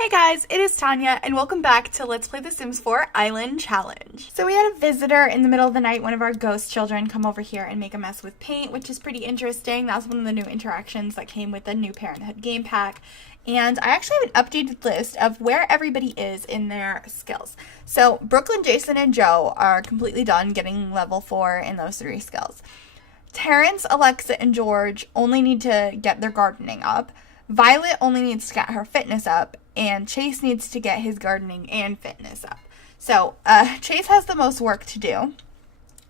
Hey guys, it is Tanya, and welcome back to Let's Play The Sims 4 Island Challenge. So we had a visitor in the middle of the night, one of our ghost children, come over here and make a mess with paint, which is pretty interesting. That was one of the new interactions that came with the new Parenthood game pack. And I actually have an updated list of where everybody is in their skills. So Brooklyn, Jason, and Joe are completely done getting level 4 in those 3 skills. Terrence, Alexa, and George only need to get their gardening up. Violet only needs to get her fitness up, and Chase needs to get his gardening and fitness up. So, Chase has the most work to do,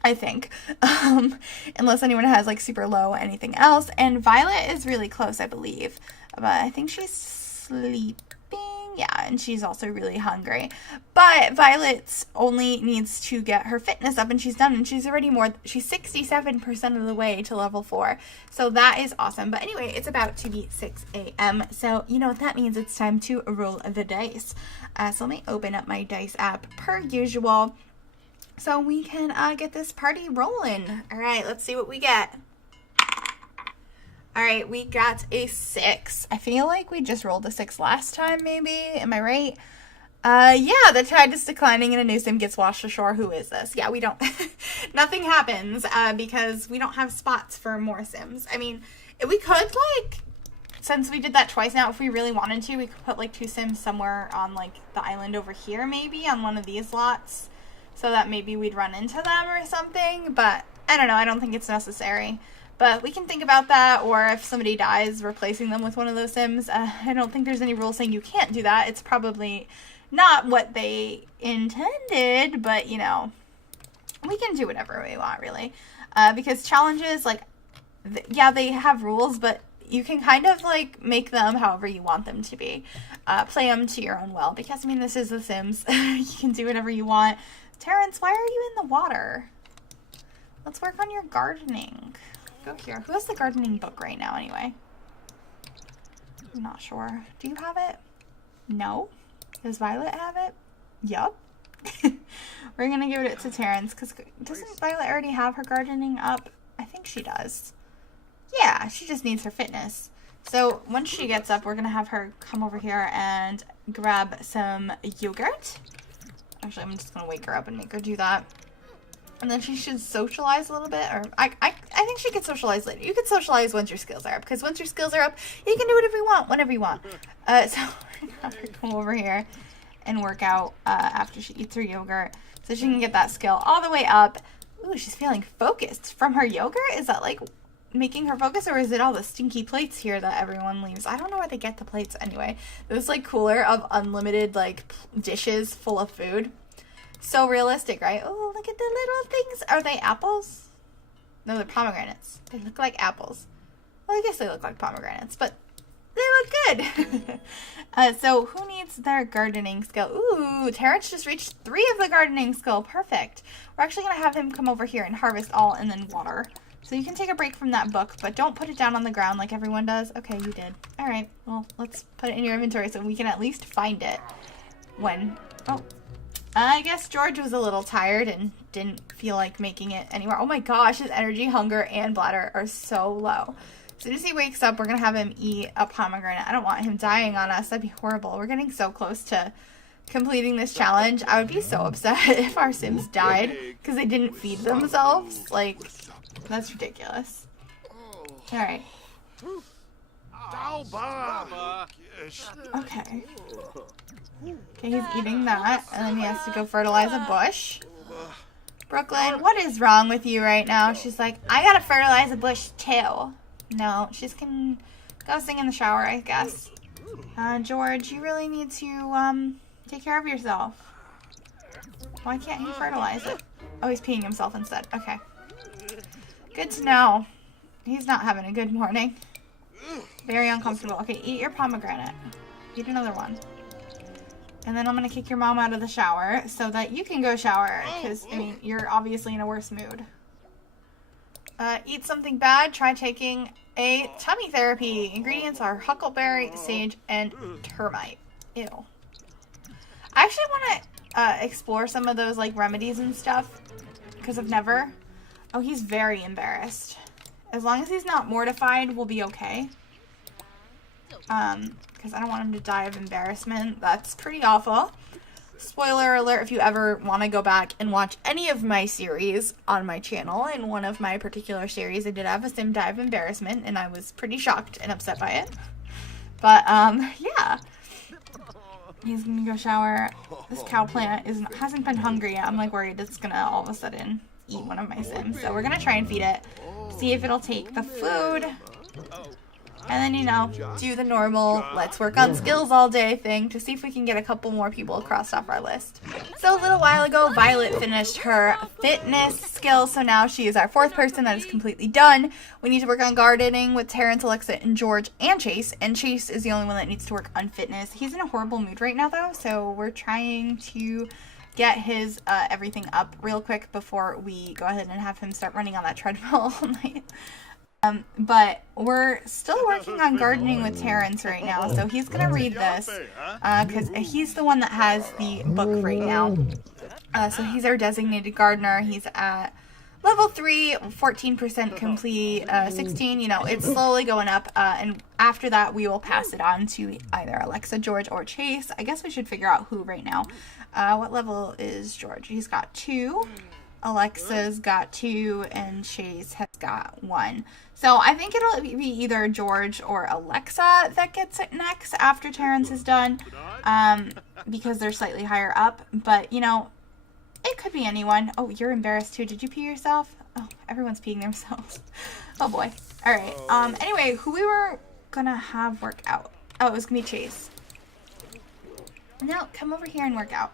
I think, unless anyone has, like, super low anything else. And Violet is really close, I believe, but I think she's sleeping. Yeah, and she's also really hungry. But Violet only needs to get her fitness up, and she's done, and she's already she's 67% of the way to level 4. So that is awesome. But anyway, it's about to be 6 a.m. So you know what that means. It's time to roll the dice. So let me open up my dice app per usual so we can get this party rolling. All right, let's see what we get. All right, we got a 6. I feel like we just rolled a 6 last time, maybe. Am I right? Yeah, the tide is declining and a new sim gets washed ashore. Who is this? Yeah, we don't. Nothing happens because we don't have spots for more sims. I mean, we could, like, since we did that twice now, if we really wanted to, we could put, like, 2 sims somewhere on, like, the island over here, maybe, on one of these lots, so that maybe we'd run into them or something. But I don't know. I don't think it's necessary. But we can think about that, or if somebody dies, replacing them with one of those sims. I don't think there's any rule saying you can't do that. It's probably not what they intended, but, you know, we can do whatever we want, really. Because challenges, like, yeah, they have rules, but you can kind of, like, make them however you want them to be. Play them to your own will, because, I mean, this is The Sims. You can do whatever you want. Terrence, why are you in the water? Let's work on your gardening. Go here. Who has the gardening book right now, anyway? I'm not sure. Do you have it? No. Does Violet have it? Yup. We're going to give it to Terrence, because doesn't Violet already have her gardening up? I think she does. Yeah, she just needs her fitness. So once she gets up, we're going to have her come over here and grab some yogurt. Actually, I'm just going to wake her up and make her do that. And then she should socialize a little bit, or I think she could socialize later. You can socialize once your skills are up, because once your skills are up, you can do whatever you want, whenever you want. So we're gonna have her come over here and work out after she eats her yogurt, so she can get that skill all the way up. Ooh, she's feeling focused from her yogurt. Is that like making her focus, or is it all the stinky plates here that everyone leaves? I don't know where they get the plates anyway. This like cooler of unlimited like dishes full of food. So realistic, right? Oh, look at the little things. Are they apples? No, they're pomegranates. They look like apples. Well, I guess they look like pomegranates, but they look good. So who needs their gardening skill? Ooh, Terrence just reached 3 of the gardening skill. Perfect. We're actually going to have him come over here and harvest all and then water. So you can take a break from that book, but don't put it down on the ground like everyone does. Okay, you did. All right, well, let's put it in your inventory so we can at least find it when... Oh. I guess George was a little tired and didn't feel like making it anymore. Oh my gosh, his energy, hunger, and bladder are so low. As soon as he wakes up, we're going to have him eat a pomegranate. I don't want him dying on us. That'd be horrible. We're getting so close to completing this challenge. I would be so upset if our Sims died because they didn't feed themselves. Like, that's ridiculous. Alright. Okay. Okay, he's eating that, and then he has to go fertilize a bush. Brooklyn, what is wrong with you right now? She's like, I gotta fertilize a bush too. No, she's can go sing in the shower, I guess. George, you really need to take care of yourself. Why can't he fertilize it? Oh, he's peeing himself instead. Okay. Good to know. He's not having a good morning. Very uncomfortable. Okay, eat your pomegranate. Eat another one. And then I'm going to kick your mom out of the shower so that you can go shower. Because, I mean, you're obviously in a worse mood. Eat something bad. Try taking a tummy therapy. Ingredients are huckleberry, sage, and termite. Ew. I actually want to explore some of those, like, remedies and stuff. Because I've never. Oh, he's very embarrassed. As long as he's not mortified, we'll be okay. because I don't want him to die of embarrassment. That's pretty awful. Spoiler alert, if you ever want to go back and watch any of my series on my channel, in one of my particular series, I did have a sim die of embarrassment, and I was pretty shocked and upset by it. But, yeah. He's gonna go shower. This cow plant hasn't been hungry yet. I'm, like, worried it's gonna all of a sudden eat one of my sims. So we're gonna try and feed it, see if it'll take the food. And then, you know, do the normal let's work on skills all day thing to see if we can get a couple more people crossed off our list. So a little while ago, Violet finished her fitness skill, so now she is our 4th person that is completely done. We need to work on gardening with Terrence, Alexa, and George, and Chase. And Chase is the only one that needs to work on fitness. He's in a horrible mood right now, though, so we're trying to get his everything up real quick before we go ahead and have him start running on that treadmill all night. But we're still working on gardening with Terrence right now, so he's going to read this, because he's the one that has the book right now. So he's our designated gardener. He's at level 3, 14% complete, 16, you know, it's slowly going up, and after that we will pass it on to either Alexa, George, or Chase. I guess we should figure out who right now. What level is George? He's got 2. Alexa's got 2, and Chase has got 1. So I think it'll be either George or Alexa that gets it next after Terrence is done, because they're slightly higher up. But, you know, it could be anyone. Oh, you're embarrassed too. Did you pee yourself? Oh, everyone's peeing themselves. Oh boy. All right. Anyway, who we were gonna have work out? Oh, it was gonna be Chase. No, come over here and work out.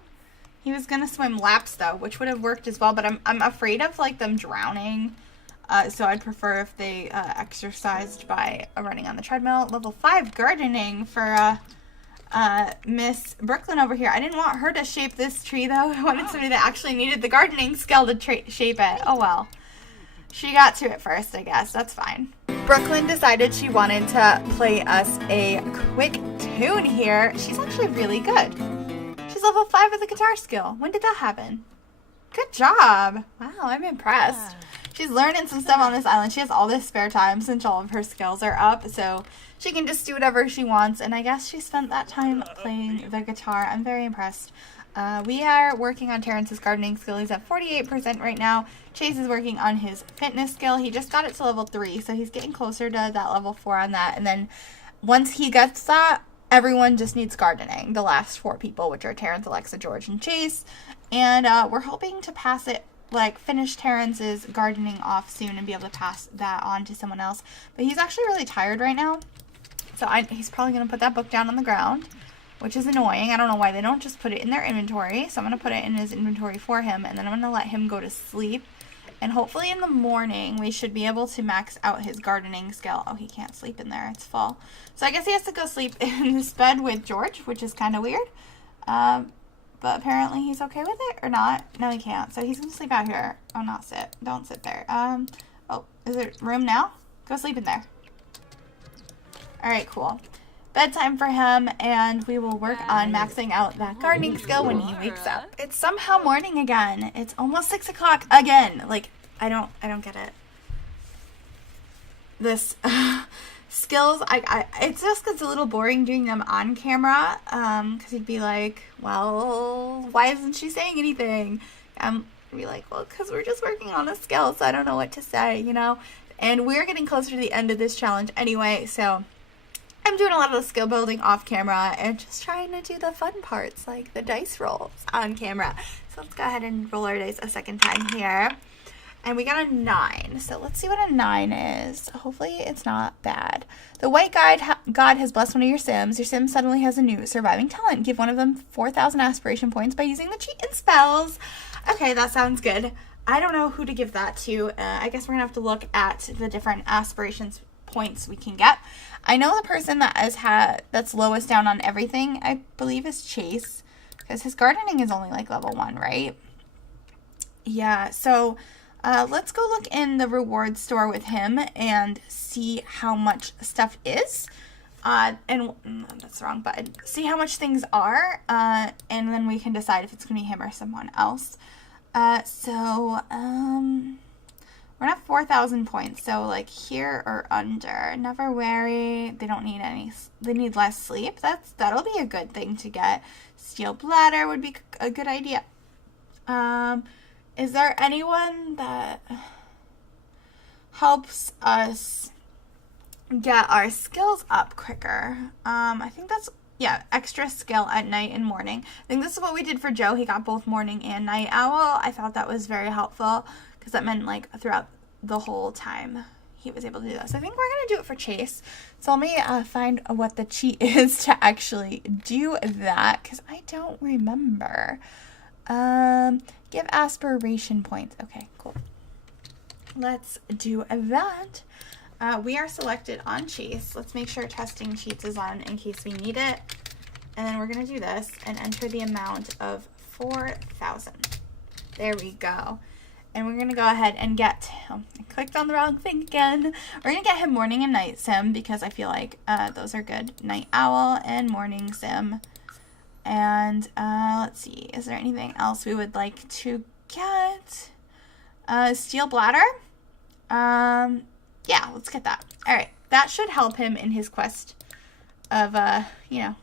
He was gonna swim laps though, which would have worked as well, but I'm afraid of like them drowning. So I'd prefer if they exercised by running on the treadmill. Level 5 gardening for Miss Brooklyn over here. I didn't want her to shape this tree though. I wanted somebody that actually needed the gardening skill to shape it. Oh well. She got to it first, I guess. That's fine. Brooklyn decided she wanted to play us a quick tune here. She's actually really good. She's level 5 with the guitar skill. When did that happen? Good job. Wow, I'm impressed. She's learning some stuff on this island. She has all this spare time since all of her skills are up, so she can just do whatever she wants, and I guess she spent that time playing the guitar. I'm very impressed. We are working on Terrence's gardening skill. He's at 48% right now. Chase is working on his fitness skill. He just got it to level 3, so he's getting closer to that level 4 on that, and then once he gets that, everyone just needs gardening, the last 4 people, which are Terrence, Alexa, George, and Chase. And we're hoping to pass it, like finish Terrence's gardening off soon and be able to pass that on to someone else. But he's actually really tired right now. So he's probably going to put that book down on the ground, which is annoying. I don't know why they don't just put it in their inventory. So I'm going to put it in his inventory for him, and then I'm going to let him go to sleep. And hopefully in the morning, we should be able to max out his gardening skill. Oh, he can't sleep in there. It's full. So I guess he has to go sleep in this bed with George, which is kind of weird. But apparently he's okay with it, or not. No, he can't. So he's going to sleep out here. Oh, not sit. Don't sit there. Oh, is there room now? Go sleep in there. All right, cool. Bedtime for him, and we will work on maxing out that gardening skill when he wakes up. It's somehow morning again. It's almost 6 o'clock again. Like, I don't get it. This skills, it's just it's a little boring doing them on camera, because he'd be like, well, why isn't she saying anything? I'd be like, well, because we're just working on a skill, so I don't know what to say, you know? And we're getting closer to the end of this challenge anyway, so I'm doing a lot of the skill building off camera and just trying to do the fun parts, like the dice rolls on camera. So let's go ahead and roll our dice a second time here. And we got a 9. So let's see what a 9 is. Hopefully it's not bad. The white god has blessed one of your sims. Your sim suddenly has a new surviving talent. Give one of them 4,000 aspiration points by using the cheat and spells. Okay, that sounds good. I don't know who to give that to. I guess we're going to have to look at the different aspirations points we can get. I know the person that's lowest down on everything, I believe, is Chase. Because his gardening is only like level 1, right? Yeah, so let's go look in the reward store with him and see how much stuff is. And that's the wrong button. See how much things are, and then we can decide if it's going to be him or someone else. We're gonna have 4,000 points, so like here or under. Never wary. They don't need any. They need less sleep. That'll be a good thing to get. Steel bladder would be a good idea. Is there anyone that helps us get our skills up quicker? I think that's, yeah, extra skill at night and morning. I think this is what we did for Joe. He got both morning and night owl. I thought that was very helpful because that meant like throughout the whole time he was able to do this. I think we're going to do it for Chase. So let me find what the cheat is to actually do that because I don't remember. Give aspiration points. Okay, cool. Let's do that. We are selected on Chase. Let's make sure testing cheats is on in case we need it. And then we're going to do this and enter the amount of 4,000. There we go. And we're going to go ahead and get him. I clicked on the wrong thing again. We're going to get him morning and night sim because I feel like those are good. Night owl and morning sim. And let's see. Is there anything else we would like to get? Steel bladder. Yeah, let's get that. All right. That should help him in his quest of, you know,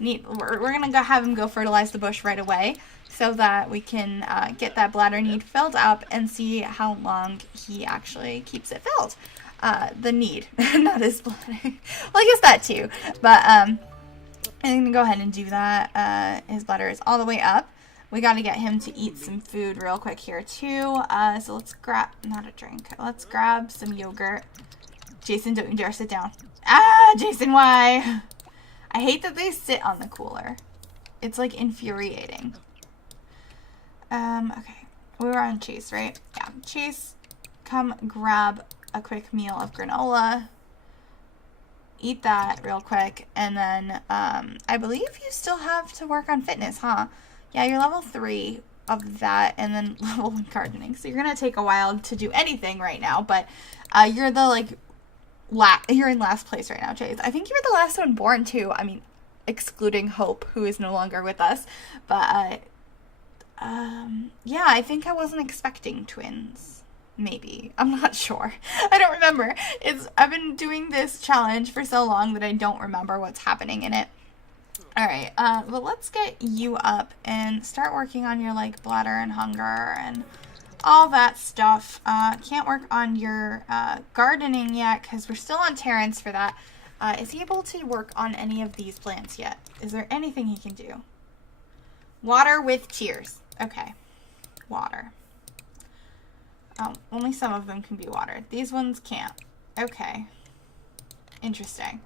we're going to go have him go fertilize the bush right away so that we can get that bladder need filled up and see how long he actually keeps it filled. The need, not his bladder. Well, I guess that too. But I'm going to go ahead and do that. His bladder is all the way up. We got to get him to eat some food real quick here too. So let's grab, not a drink. Let's grab some yogurt. Jason, don't you dare sit down. Ah, Jason, why? I hate that they sit on the cooler. It's like infuriating. Okay. We were on Chase, right? Yeah. Chase, come grab a quick meal of granola. Eat that real quick. And then, I believe you still have to work on fitness, huh? Yeah, you're level 3 of that and then level 1 gardening. So you're going to take a while to do anything right now. But you're the, like, you're in last place right now, Chase. I think you were the last one born, too. I mean, excluding Hope, who is no longer with us. But, yeah, I think I wasn't expecting twins. Maybe. I'm not sure. I don't remember. I've been doing this challenge for so long that I don't remember what's happening in it. Alright, well, let's get you up and start working on your, like, bladder and hunger and all that stuff. Can't work on your gardening yet because we're still on Terrence for that. Is he able to work on any of these plants yet? Is there anything he can do? Water with tears. Okay. Water. Oh, only some of them can be watered. These ones can't. Okay. Interesting.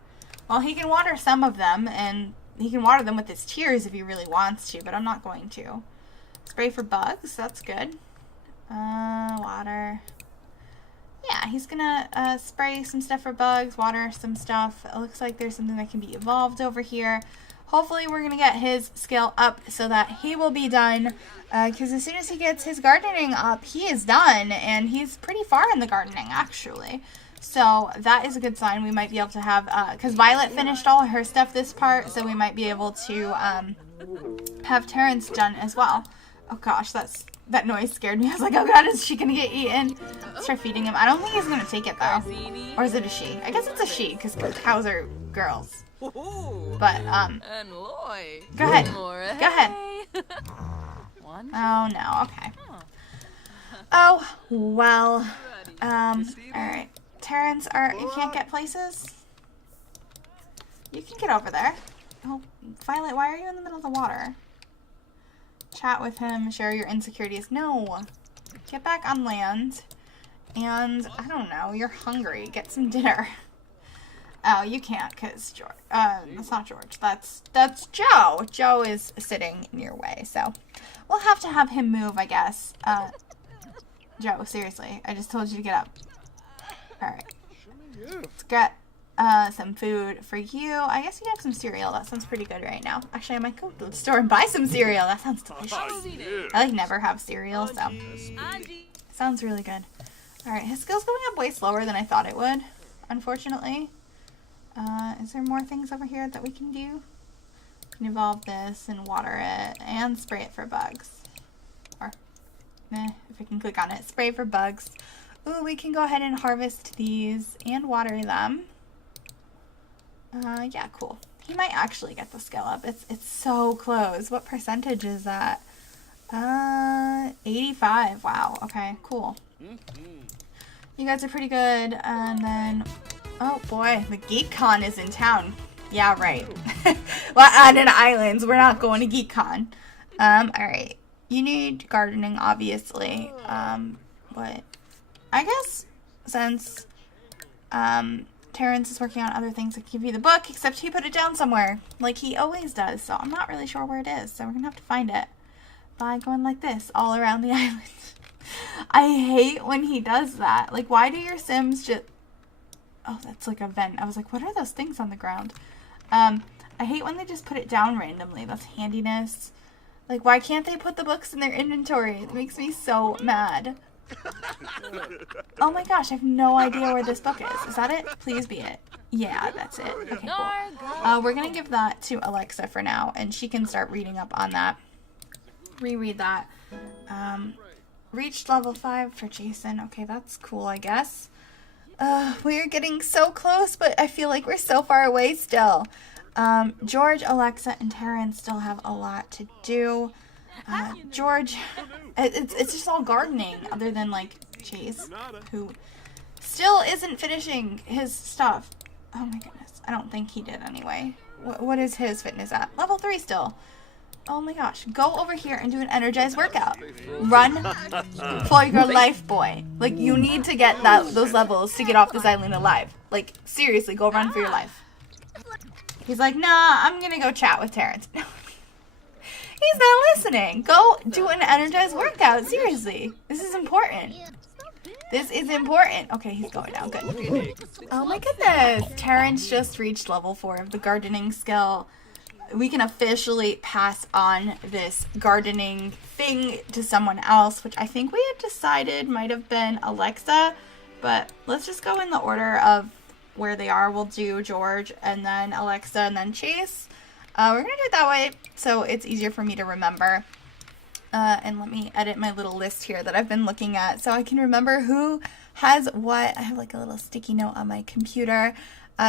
Well, he can water some of them, and he can water them with his tears if he really wants to, but I'm not going to. Spray for bugs. That's good. Water. Yeah, he's gonna spray some stuff for bugs, water some stuff. It looks like there's something that can be evolved over here. Hopefully we're gonna get his skill up so that he will be done. Because as soon as he gets his gardening up, he is done. And he's pretty far in the gardening, actually. So that is a good sign. We might be able to have, because Violet finished all her stuff this part, so we might be able to have Terrence done as well. Oh gosh, that noise scared me. I was like, oh god, is she gonna get eaten? Start feeding him. I don't think he's gonna take it though. Or is it a she? I guess it's a she, because cows are girls. But, go ahead. Go ahead. Oh no, okay. Oh, well. Alright. Terrence, you can't get places? You can get over there. Oh, Violet, why are you in the middle of the water? Chat with him, share your insecurities. No. Get back on land. And, I don't know, you're hungry. Get some dinner. Oh, you can't, because George, that's not George. That's Joe. Joe is sitting in your way, so we'll have to have him move, I guess. Joe, seriously, I just told you to get up. Alright. Let's get some food for you. I guess you have some cereal. That sounds pretty good right now. Actually, I might go to the store and buy some cereal. That sounds delicious. I, like, never have cereal, so sounds really good. Alright, his skill's going up way slower than I thought it would, unfortunately. Is there more things over here that we can do? We can evolve this and water it and spray it for bugs. Or, if I can click on it. Spray for bugs. Ooh, we can go ahead and harvest these and water them. Yeah, cool. He might actually get the skill up. It's so close. What percentage is that? 85. Wow. Okay, cool. You guys are pretty good. And then, oh boy, the GeekCon is in town. Yeah, right. Well, on an island. We're not going to GeekCon. Alright. You need gardening, obviously. But I guess since, Terrence is working on other things, I can give you the book, except he put it down somewhere, like he always does, so I'm not really sure where it is, so we're gonna have to find it by going like this all around the island. I hate when he does that. Like, why do your Sims just... Oh, that's like a vent. I was like, what are those things on the ground? I hate when they just put it down randomly. That's handiness. Like, why can't they put the books in their inventory? It makes me so mad. Oh my gosh, I have no idea where this book is. Is that it? Please be it. Yeah, that's it. Okay, cool. We're gonna give that to Alexa for now, and she can start reading up on that. Reread that. Reached level 5 for Jason. Okay, that's cool, I guess. We're getting so close, but I feel like we're so far away still. George, Alexa, and Terrence still have a lot to do. George, it's just all gardening, other than, like, Chase, who still isn't finishing his stuff. Oh my goodness, I don't think he did anyway. What is his fitness at? Level 3 still. Oh my gosh, go over here and do an energized workout. Run for your life, boy. Like, you need to get those levels to get off this island alive. Like, seriously, go run for your life. He's like, nah, I'm gonna go chat with Terrence. He's not listening. Go do an energized workout. Seriously. This is important. This is important. Okay, he's going now. Good. Oh my goodness. Terrence just reached level 4 of the gardening skill. We can officially pass on this gardening thing to someone else, which I think we had decided might have been Alexa. But let's just go in the order of where they are. We'll do George and then Alexa and then Chase. We're going to do it that way so it's easier for me to remember. And let me edit my little list here that I've been looking at so I can remember who has what. I have like a little sticky note on my computer.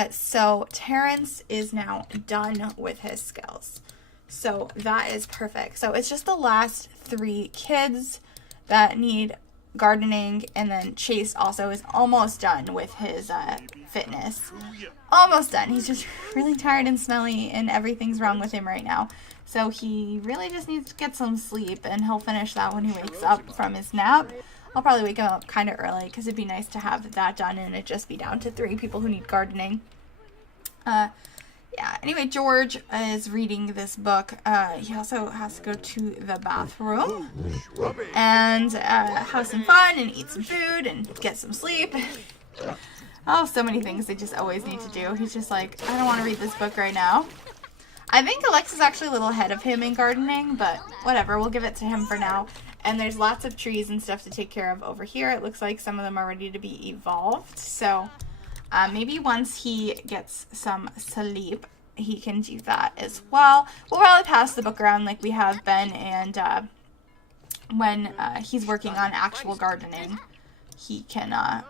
So Terrence is now done with his skills. So that is perfect. So it's just the last 3 kids that need gardening, and then Chase also is almost done with his fitness. Almost done. He's just really tired and smelly, and everything's wrong with him right now. So he really just needs to get some sleep, and he'll finish that when he wakes up from his nap. I'll probably wake him up kind of early because it'd be nice to have that done and it just be down to 3 people who need gardening. Yeah, anyway, George is reading this book. He also has to go to the bathroom and have some fun and eat some food and get some sleep. Oh, so many things they just always need to do. He's just like, I don't want to read this book right now. I think Alexa's actually a little ahead of him in gardening, but whatever, we'll give it to him for now. And there's lots of trees and stuff to take care of over here. It looks like some of them are ready to be evolved. So maybe once he gets some sleep, he can do that as well. We'll probably pass the book around like we have been, and when he's working on actual gardening, he can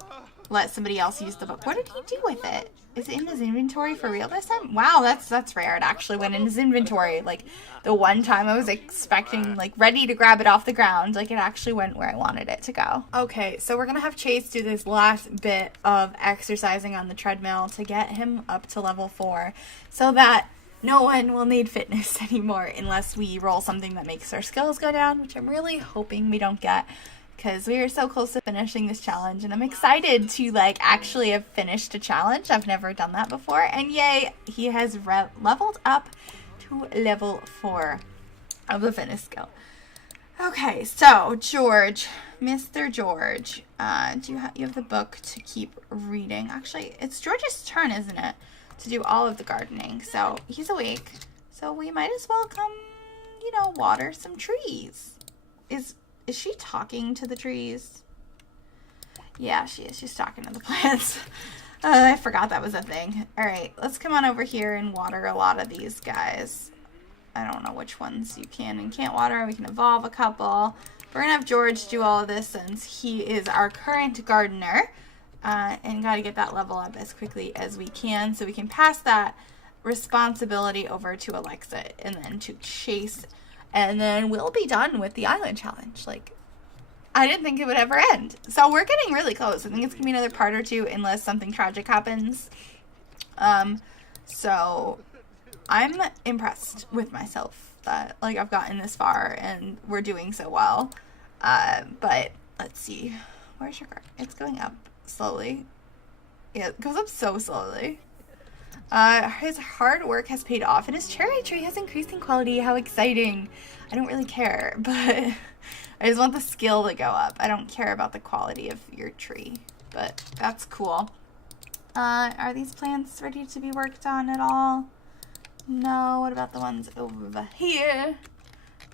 let somebody else use the book. What did he do with it? Is it in his inventory for real this time? Wow, that's rare. It actually went in his inventory. Like, the one time I was expecting, like, ready to grab it off the ground. Like, it actually went where I wanted it to go. Okay, so we're going to have Chase do this last bit of exercising on the treadmill to get him up to level 4 so that no one will need fitness anymore unless we roll something that makes our skills go down, which I'm really hoping we don't get, because we are so close to finishing this challenge, and I'm excited to, like, actually have finished a challenge. I've never done that before, and yay, he has leveled up to level 4 of the fitness skill. Okay, so George, Mr. George, you have the book to keep reading. Actually, it's George's turn, isn't it, to do all of the gardening, so he's awake, so we might as well come, water some trees. Is she talking to the trees? Yeah, she is. She's talking to the plants. I forgot that was a thing. All right, let's come on over here and water a lot of these guys. I don't know which ones you can and can't water. We can evolve a couple. We're going to have George do all of this since he is our current gardener. And got to get that level up as quickly as we can so we can pass that responsibility over to Alexa and then to Chase. And then we'll be done with the island challenge. Like, I didn't think it would ever end. So we're getting really close. I think it's going to be another part or two unless something tragic happens. So I'm impressed with myself that, like, I've gotten this far and we're doing so well. But let's see. Where's your card? It's going up slowly. Yeah, it goes up so slowly. His hard work has paid off and his cherry tree has increased in quality. How exciting. I don't really care, but I just want the skill to go up. I don't care about the quality of your tree, but that's cool. Are these plants ready to be worked on at all? No. What about the ones over here?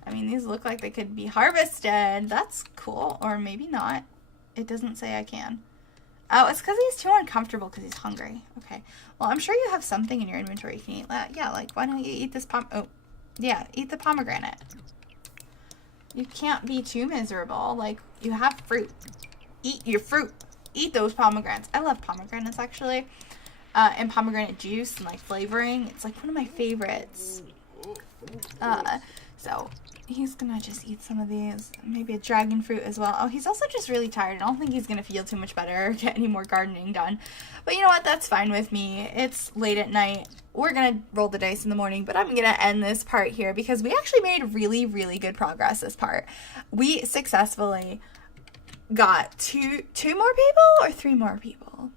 I mean, these look like they could be harvested. That's cool. Or maybe not. It doesn't say I can. Oh, it's because he's too uncomfortable because he's hungry. Okay. Well, I'm sure you have something in your inventory you can eat. Yeah, like, why don't you eat this eat the pomegranate. You can't be too miserable. Like, you have fruit. Eat your fruit. Eat those pomegranates. I love pomegranates, actually. And pomegranate juice and, like, flavoring. It's, like, one of my favorites. So he's gonna just eat some of these. Maybe a dragon fruit as well. Oh, he's also just really tired. I don't think he's gonna feel too much better or get any more gardening done. But you know what? That's fine with me. It's late at night. We're gonna roll the dice in the morning, but I'm gonna end this part here because we actually made really, really good progress this part. We successfully got two more people or 3 more people?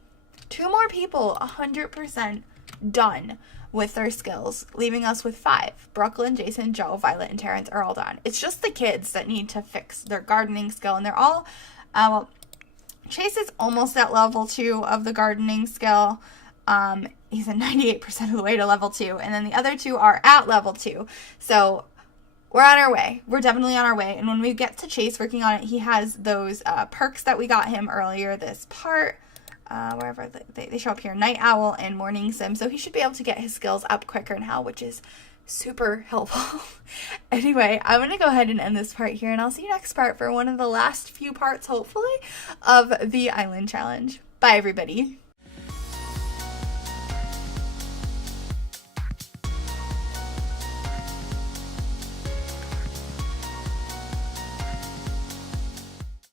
2 more people 100% done with their skills, leaving us with 5. Brooklyn, Jason, Joe, Violet, and Terrence are all done. It's just the kids that need to fix their gardening skill, and they're all, well, Chase is almost at level 2 of the gardening skill. He's at 98% of the way to level 2, and then the other 2 are at level 2. So we're on our way. We're definitely on our way, and when we get to Chase working on it, he has those perks that we got him earlier this part. Wherever they show up here, Night Owl and Morning Sim, so he should be able to get his skills up quicker now, which is super helpful. Anyway, I'm going to go ahead and end this part here, and I'll see you next part for one of the last few parts, hopefully, of the Island Challenge. Bye, everybody.